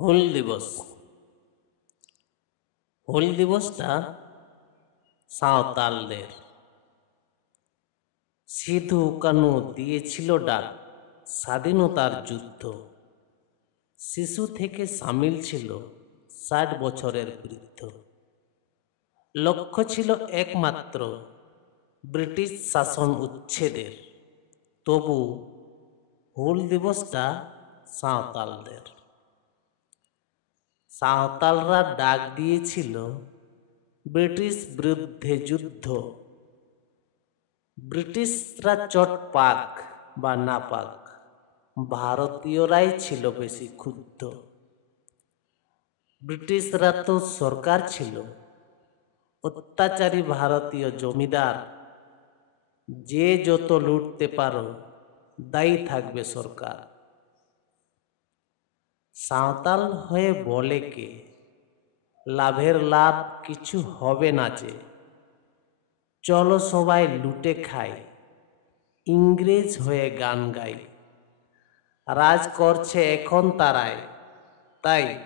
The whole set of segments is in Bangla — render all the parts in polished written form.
হুল দিবস। হুল দিবসটা সাঁওতালদের। সিধু কানু দিয়েছিল ডাক, স্বাধীনতার যুদ্ধ। শিশু থেকে সামিল ছিল 60 বছরের বৃদ্ধ। লক্ষ্য ছিল একমাত্র, ব্রিটিশ শাসন উচ্ছেদের। তবু হুল দিবসটা সাঁওতালদের। সাঁওতালরা ডাক দিয়েছিল ব্রিটিশ বিরুদ্ধে যুদ্ধ। ব্রিটিশরা চট পাক বা না পাক, ভারতীয়রাই ছিল বেশি ক্ষুব্ধ। ব্রিটিশরা তো সরকার ছিল, অত্যাচারী ভারতীয় জমিদার। যে যত লুটতে পারো, দায়ী থাকবে সরকার। সাঁওতাল হয়ে বলে কে, লাভের লাভ কিছু হবে না যে। চলো সবাই লুটে খাই, ইংরেজ হয়ে গান গাই। রাজ করছে এখন তারাই, তাই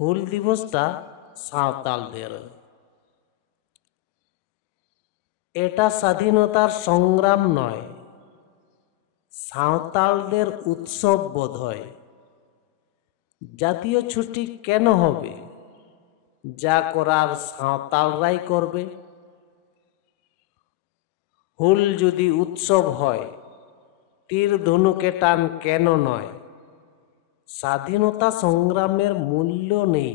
হুল দিবসটা সাঁওতালদের। এটা স্বাধীনতার সংগ্রাম নয়, সাঁওতালদের উৎসব বোধ হয়। জাতীয় ছুটি কেন হবে, যা করার সাঁওতালরাই করবে। হুল যদি উৎসব হয়, তীর ধনুকে টান কেন নয়। স্বাধীনতা সংগ্রামের মূল্য নেই,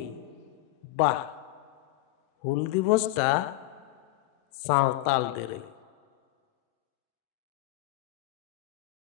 বাহ, হুল দিবসটা সাঁওতালদের।